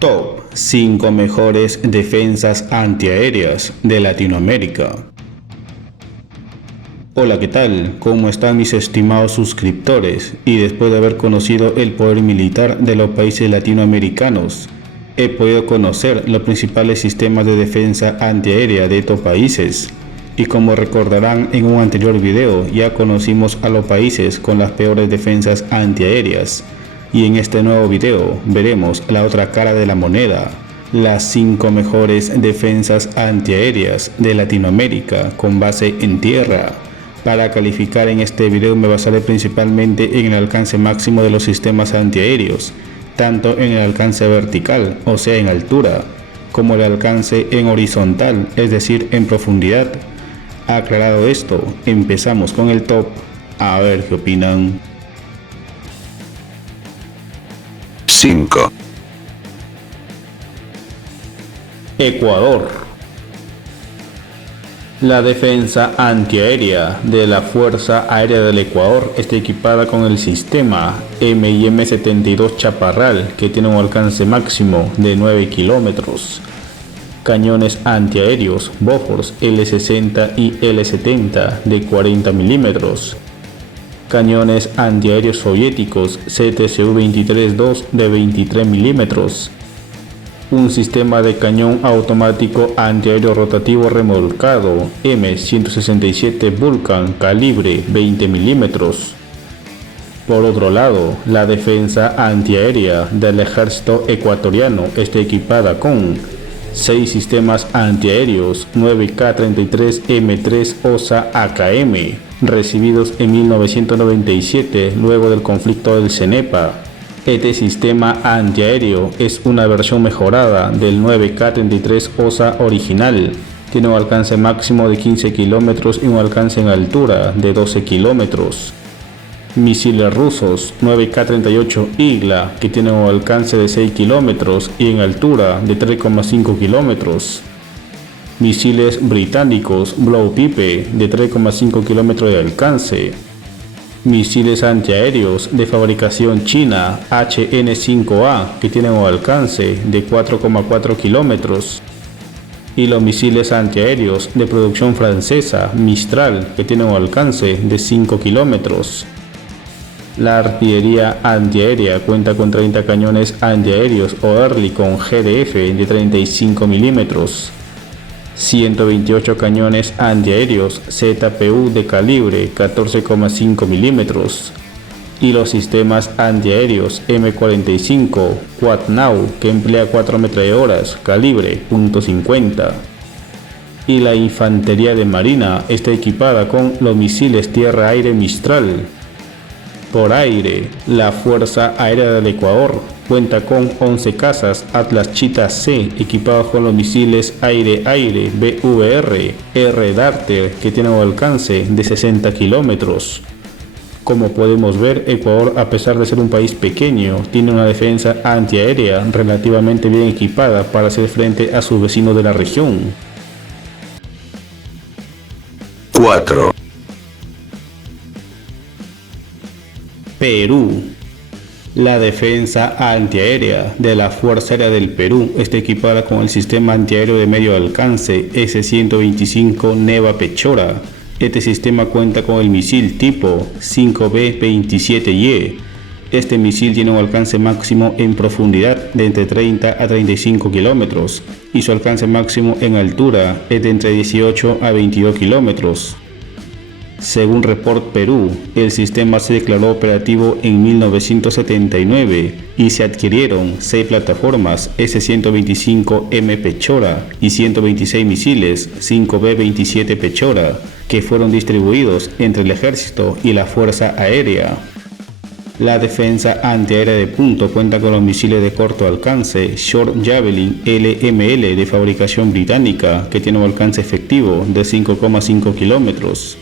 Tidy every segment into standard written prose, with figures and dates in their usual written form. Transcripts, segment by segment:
Top 5 mejores defensas antiaéreas de Latinoamérica. Hola, ¿qué tal? ¿Cómo están mis estimados suscriptores? Y después de haber conocido el poder militar de los países latinoamericanos, he podido conocer los principales sistemas de defensa antiaérea de estos países. Y como recordarán en un anterior video, ya conocimos a los países con las peores defensas antiaéreas. Y en este nuevo video veremos la otra cara de la moneda, las 5 mejores defensas antiaéreas de Latinoamérica con base en tierra. Para calificar en este video me basaré principalmente en el alcance máximo de los sistemas antiaéreos, tanto en el alcance vertical, o sea en altura, como el alcance en horizontal, es decir en profundidad. Aclarado esto, empezamos con el top, a ver qué opinan. 5. Ecuador. La defensa antiaérea de la Fuerza Aérea del Ecuador está equipada con el sistema MIM-72 Chaparral, que tiene un alcance máximo de 9 kilómetros. Cañones antiaéreos Bofors L60 y L70 de 40 milímetros. Cañones antiaéreos soviéticos CTSU-23-2 de 23 milímetros. Un sistema de cañón automático antiaéreo rotativo remolcado M167 Vulcan calibre 20 milímetros. Por otro lado, la defensa antiaérea del ejército ecuatoriano está equipada con 6 sistemas antiaéreos 9K-33 M3 OSA AKM, recibidos en 1997 luego del conflicto del CENEPA. Este sistema antiaéreo es una versión mejorada del 9K-33 OSA original. Tiene un alcance máximo de 15 kilómetros y un alcance en altura de 12 kilómetros. Misiles rusos 9K-38 Igla, que tienen un alcance de 6 kilómetros y en altura de 3,5 kilómetros. Misiles británicos Blow Pipe de 3,5 kilómetros de alcance. Misiles antiaéreos de fabricación china HN5A, que tienen un alcance de 4,4 kilómetros. Y los misiles antiaéreos de producción francesa Mistral, que tienen un alcance de 5 kilómetros. La artillería antiaérea cuenta con 30 cañones antiaéreos Oerlikon GDF de 35 milímetros, 128 cañones antiaéreos ZPU de calibre 14,5 milímetros y los sistemas antiaéreos M45 Quatnau, que emplea 4 ametralladoras calibre .50. Y la infantería de marina está equipada con los misiles tierra-aire Mistral. Por aire, la Fuerza Aérea del Ecuador cuenta con 11 cazas Atlas Cheetah C equipados con los misiles aire-aire BVR R Darter, que tienen un alcance de 60 kilómetros. Como podemos ver, Ecuador, a pesar de ser un país pequeño, tiene una defensa antiaérea relativamente bien equipada para hacer frente a sus vecinos de la región. 4. Perú. La defensa antiaérea de la Fuerza Aérea del Perú está equipada con el sistema antiaéreo de medio alcance S-125 Neva Pechora. Este sistema cuenta con el misil tipo 5B-27Y. Este misil tiene un alcance máximo en profundidad de entre 30 a 35 kilómetros y su alcance máximo en altura es de entre 18 a 22 kilómetros. Según Report Perú, el sistema se declaró operativo en 1979 y se adquirieron 6 plataformas S-125M Pechora y 126 misiles 5B-27 Pechora, que fueron distribuidos entre el ejército y la Fuerza Aérea. La defensa antiaérea de punto cuenta con los misiles de corto alcance Short Javelin LML de fabricación británica, que tiene un alcance efectivo de 5,5 kilómetros.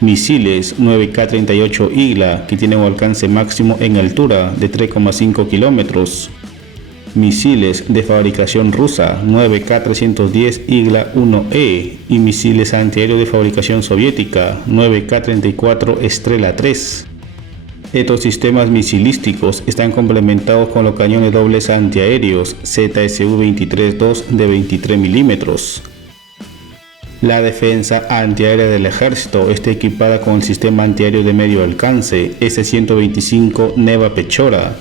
Misiles 9K-38 Igla, que tienen un alcance máximo en altura de 3,5 kilómetros. Misiles de fabricación rusa 9K-310 Igla 1E y misiles antiaéreos de fabricación soviética 9K-34 Estrela 3. Estos sistemas misilísticos están complementados con los cañones dobles antiaéreos ZSU-23-2 de 23 milímetros. La defensa antiaérea del ejército está equipada con el sistema antiaéreo de medio alcance S-125 Neva Pechora,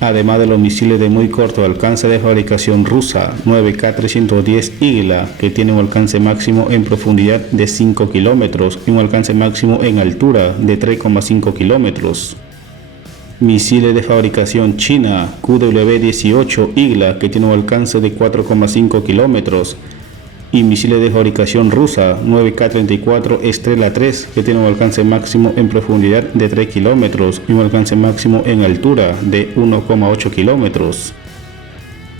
además de los misiles de muy corto alcance de fabricación rusa 9K310 Igla, que tiene un alcance máximo en profundidad de 5 kilómetros y un alcance máximo en altura de 3,5 kilómetros. Misiles de fabricación china QW-18 Igla, que tiene un alcance de 4,5 kilómetros, y misiles de fabricación rusa 9K34 Estrela 3, que tiene un alcance máximo en profundidad de 3 kilómetros y un alcance máximo en altura de 1,8 kilómetros.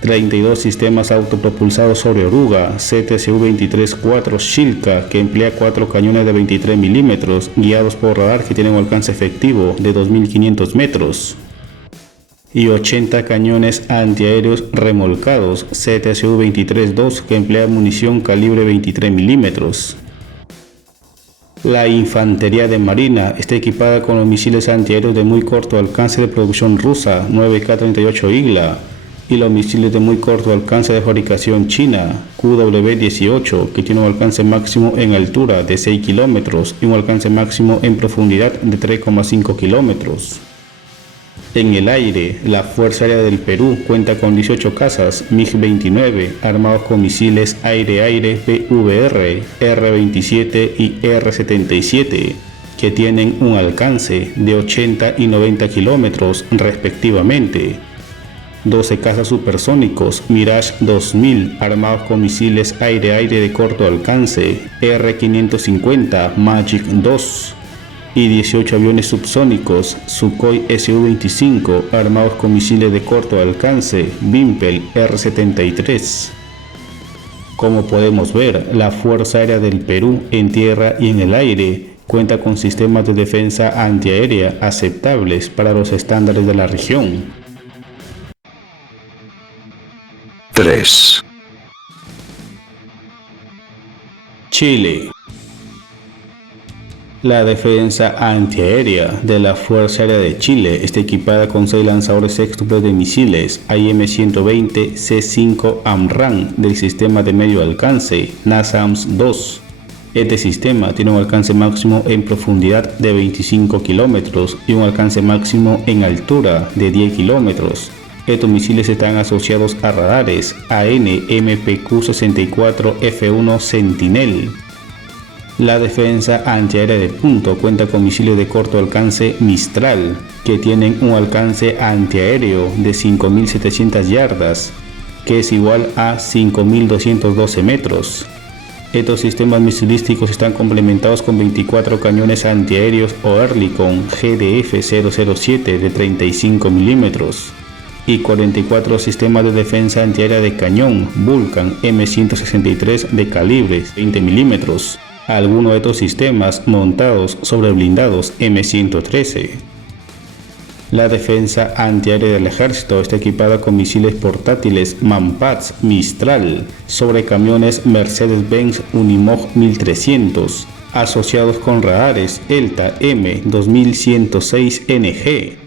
32 sistemas autopropulsados sobre oruga ZSU-23-4 Shilka, que emplea 4 cañones de 23 milímetros guiados por radar que tienen un alcance efectivo de 2.500 metros. Y 80 cañones antiaéreos remolcados ZSU-23-2 que emplean munición calibre 23 milímetros. La infantería de marina está equipada con los misiles antiaéreos de muy corto alcance de producción rusa 9K38 Igla y los misiles de muy corto alcance de fabricación china QW-18, que tiene un alcance máximo en altura de 6 kilómetros y un alcance máximo en profundidad de 3,5 kilómetros. En el aire, la Fuerza Aérea del Perú cuenta con 18 cazas MiG-29 armados con misiles aire-aire PVR, R-27 y R-77, que tienen un alcance de 80 y 90 kilómetros respectivamente. 12 cazas supersónicos Mirage 2000 armados con misiles aire-aire de corto alcance R-550 Magic II. Y 18 aviones subsónicos Sukhoi Su-25 armados con misiles de corto alcance Bimpel R-73. Como podemos ver, la Fuerza Aérea del Perú en tierra y en el aire cuenta con sistemas de defensa antiaérea aceptables para los estándares de la región. 3. Chile. La defensa antiaérea de la Fuerza Aérea de Chile está equipada con 6 lanzadores sextuples de misiles AIM-120C5 AMRAAM del sistema de medio alcance NASAMS-2. Este sistema tiene un alcance máximo en profundidad de 25 kilómetros y un alcance máximo en altura de 10 kilómetros. Estos misiles están asociados a radares AN-MPQ-64F1 Sentinel. La defensa antiaérea de punto cuenta con misiles de corto alcance Mistral, que tienen un alcance antiaéreo de 5.700 yardas, que es igual a 5.212 metros. Estos sistemas misilísticos están complementados con 24 cañones antiaéreos Oerlikon GDF-007 de 35 milímetros y 44 sistemas de defensa antiaérea de cañón Vulcan M163 de calibre 20 milímetros. Algunos de estos sistemas montados sobre blindados M113. La defensa antiaérea del ejército está equipada con misiles portátiles Manpads Mistral sobre camiones Mercedes-Benz Unimog 1300 asociados con radares ELTA M2106NG.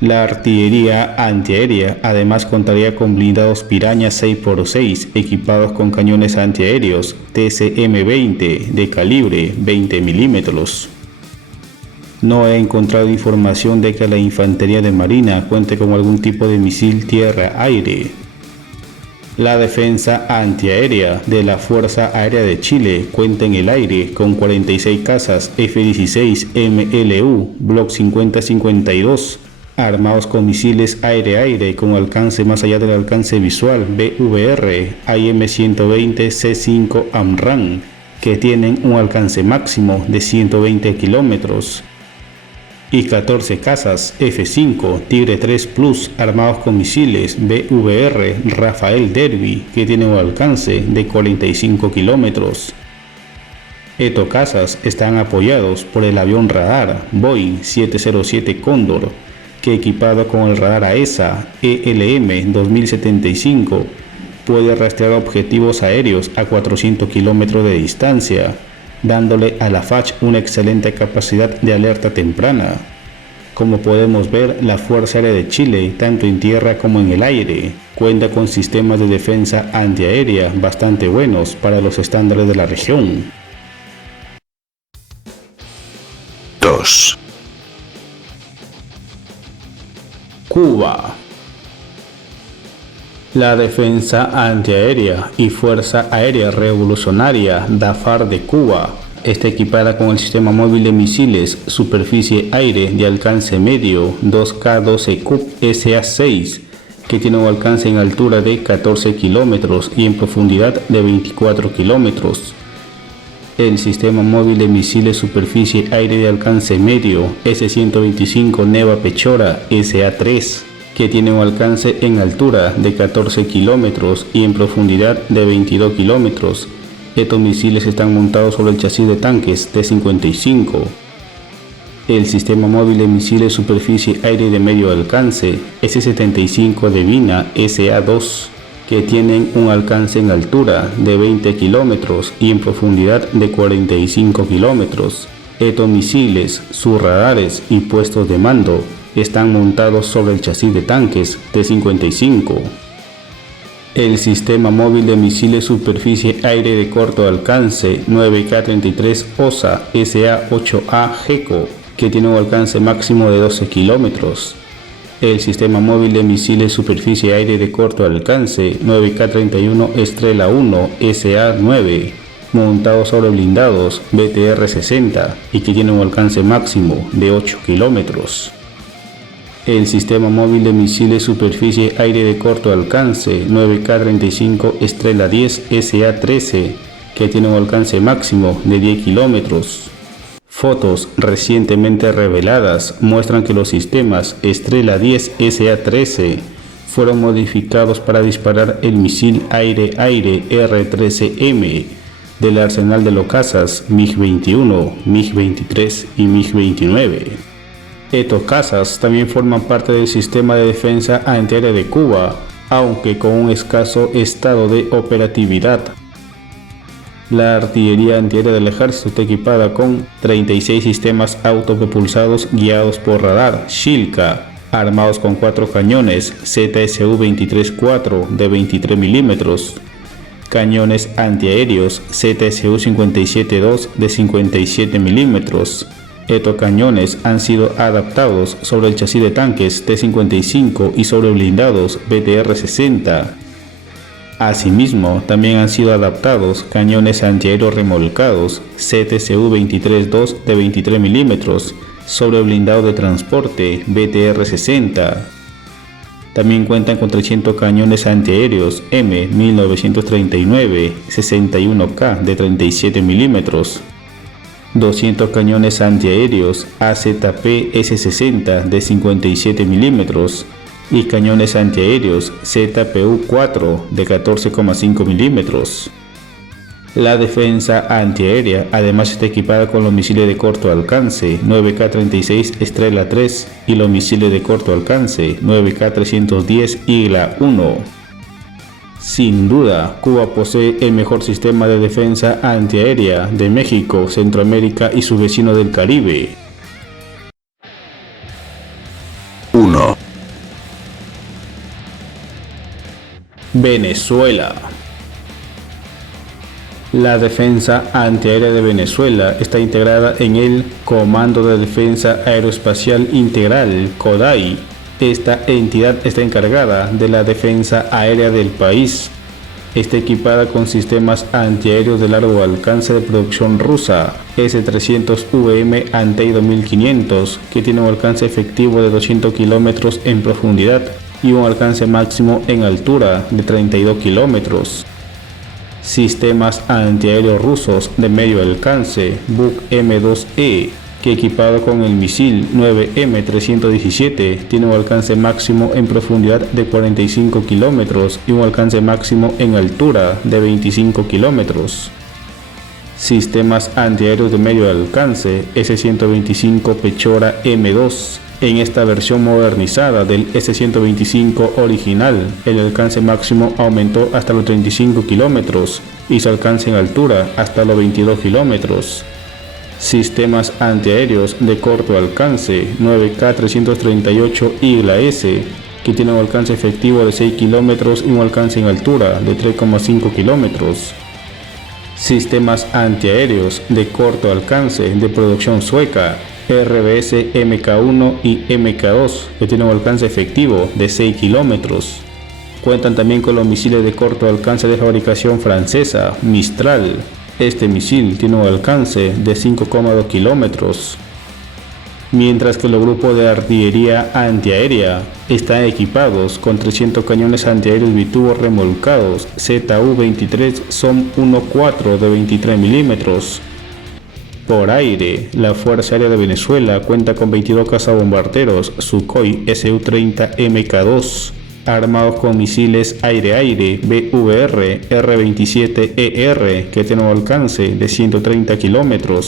La artillería antiaérea además contaría con blindados Piranha 6x6 equipados con cañones antiaéreos TCM-20 de calibre 20 milímetros. No he encontrado información de que la infantería de marina cuente con algún tipo de misil tierra-aire. La defensa antiaérea de la Fuerza Aérea de Chile cuenta en el aire con 46 cazas F-16 MLU Block 50-52 armados con misiles aire-aire con alcance más allá del alcance visual BVR AIM-120C5 AMRAAM, que tienen un alcance máximo de 120 kilómetros, y 14 cazas F-5 Tigre 3 Plus armados con misiles BVR Rafael Derby, que tienen un alcance de 45 kilómetros. Estos cazas están apoyados por el avión radar Boeing 707 Cóndor, que equipado con el radar AESA ELM 2075 puede rastrear objetivos aéreos a 400 kilómetros de distancia, dándole a la FACH una excelente capacidad de alerta temprana. Como podemos ver, la Fuerza Aérea de Chile, tanto en tierra como en el aire, cuenta con sistemas de defensa antiaérea bastante buenos para los estándares de la región. 2. Cuba. La Defensa Antiaérea y Fuerza Aérea Revolucionaria DAFAR de Cuba está equipada con el sistema móvil de misiles superficie-aire de alcance medio 2K12 CUP SA-6, que tiene un alcance en altura de 14 kilómetros y en profundidad de 24 kilómetros. El sistema móvil de misiles superficie-aire de alcance medio S-125 Neva Pechora SA-3, que tiene un alcance en altura de 14 kilómetros y en profundidad de 22 kilómetros. Estos misiles están montados sobre el chasis de tanques T-55. El sistema móvil de misiles superficie-aire de medio alcance S-75 Devina SA-2, que tienen un alcance en altura de 20 kilómetros y en profundidad de 45 kilómetros. Estos misiles, sus radares y puestos de mando están montados sobre el chasis de tanques T-55. El sistema móvil de misiles superficie-aire de corto alcance 9K-33 OSA SA-8A GECO, que tiene un alcance máximo de 12 kilómetros. El sistema móvil de misiles superficie-aire de corto alcance 9K-31 Estrella 1 SA-9, montado sobre blindados BTR-60 y que tiene un alcance máximo de 8 kilómetros. El sistema móvil de misiles superficie-aire de corto alcance 9K-35 Estrella 10 SA-13, que tiene un alcance máximo de 10 kilómetros. Fotos recientemente reveladas muestran que los sistemas Estrella 10 SA-13 fueron modificados para disparar el misil aire-aire R-13M del arsenal de los cazas MiG-21, MiG-23 y MiG-29. Estos cazas también forman parte del sistema de defensa antiaérea de Cuba, aunque con un escaso estado de operatividad. La artillería antiaérea del ejército está equipada con 36 sistemas autopropulsados guiados por radar Shilka, armados con 4 cañones ZSU-23-4 de 23 milímetros, cañones antiaéreos ZSU-57-2 de 57 milímetros. Estos cañones han sido adaptados sobre el chasis de tanques T-55 y sobre blindados BTR-60. Asimismo, también han sido adaptados cañones antiaéreos remolcados ZSU-23-2 de 23 milímetros sobre blindado de transporte BTR-60. También cuentan con 300 cañones antiaéreos M1939 61K de 37 milímetros. 200 cañones antiaéreos AZP S-60 de 57 milímetros y cañones antiaéreos ZPU-4 de 14,5 milímetros. La defensa antiaérea además está equipada con los misiles de corto alcance 9K-36 Estrella 3 y los misiles de corto alcance 9K-310 IGLA-1. Sin duda, Cuba posee el mejor sistema de defensa antiaérea de México, Centroamérica y su vecino del Caribe. 1. Venezuela. La defensa antiaérea de Venezuela está integrada en el Comando de Defensa Aeroespacial Integral, CODAI. Esta entidad está encargada de la defensa aérea del país. Está equipada con sistemas antiaéreos de largo alcance de producción rusa S-300VM Antey 2500, que tiene un alcance efectivo de 200 kilómetros en profundidad y un alcance máximo en altura de 32 kilómetros. Sistemas antiaéreos rusos de medio alcance Buk M2E, que equipado con el misil 9M317 tiene un alcance máximo en profundidad de 45 kilómetros y un alcance máximo en altura de 25 kilómetros. Sistemas antiaéreos de medio alcance S-125 Pechora M2. En esta versión modernizada del S-125 original, el alcance máximo aumentó hasta los 35 kilómetros y su alcance en altura hasta los 22 kilómetros. Sistemas antiaéreos de corto alcance 9K338 IGLA-S, que tiene un alcance efectivo de 6 km y un alcance en altura de 3,5 km. Sistemas antiaéreos de corto alcance de producción sueca RBS Mk1 y Mk2, que tienen un alcance efectivo de 6 km. Cuentan también con los misiles de corto alcance de fabricación francesa Mistral. Este misil tiene un alcance de 5,2 km. Mientras que los grupos de artillería antiaérea están equipados con 300 cañones antiaéreos bitubos remolcados ZU-23 SOM 1-4 de 23 mm. Por aire, la Fuerza Aérea de Venezuela cuenta con 22 cazabombarderos Sukhoi Su-30 Mk2, armados con misiles aire-aire BVR R-27ER, que tiene un alcance de 130 km,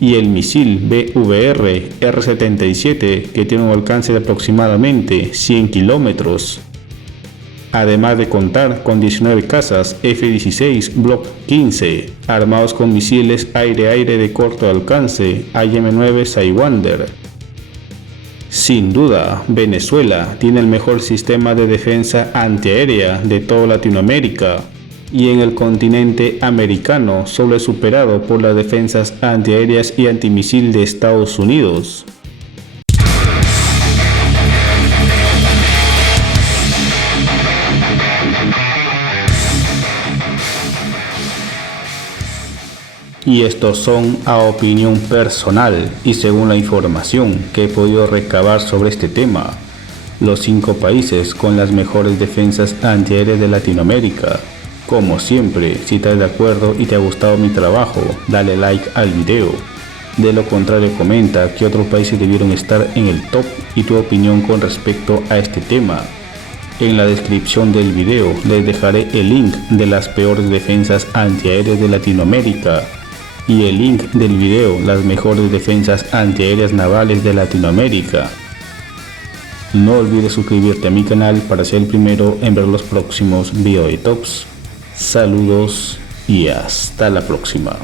y el misil BVR R-77, que tiene un alcance de aproximadamente 100 km. Además de contar con 19 cazas F-16 Block 15, armados con misiles aire-aire de corto alcance IM-9 Sidewinder. Sin duda, Venezuela tiene el mejor sistema de defensa antiaérea de toda Latinoamérica, y en el continente americano solo es superado por las defensas antiaéreas y antimisil de Estados Unidos. Y estos son a opinión personal y según la información que he podido recabar sobre este tema, los 5 países con las mejores defensas antiaéreas de Latinoamérica. Como siempre, si estás de acuerdo y te ha gustado mi trabajo, dale like al video. De lo contrario, comenta qué otros países debieron estar en el top y tu opinión con respecto a este tema. En la descripción del video les dejaré el link de las peores defensas antiaéreas de Latinoamérica y el link del video las mejores defensas antiaéreas navales de Latinoamérica. No olvides suscribirte a mi canal para ser el primero en ver los próximos videos de tops. Saludos y hasta la próxima.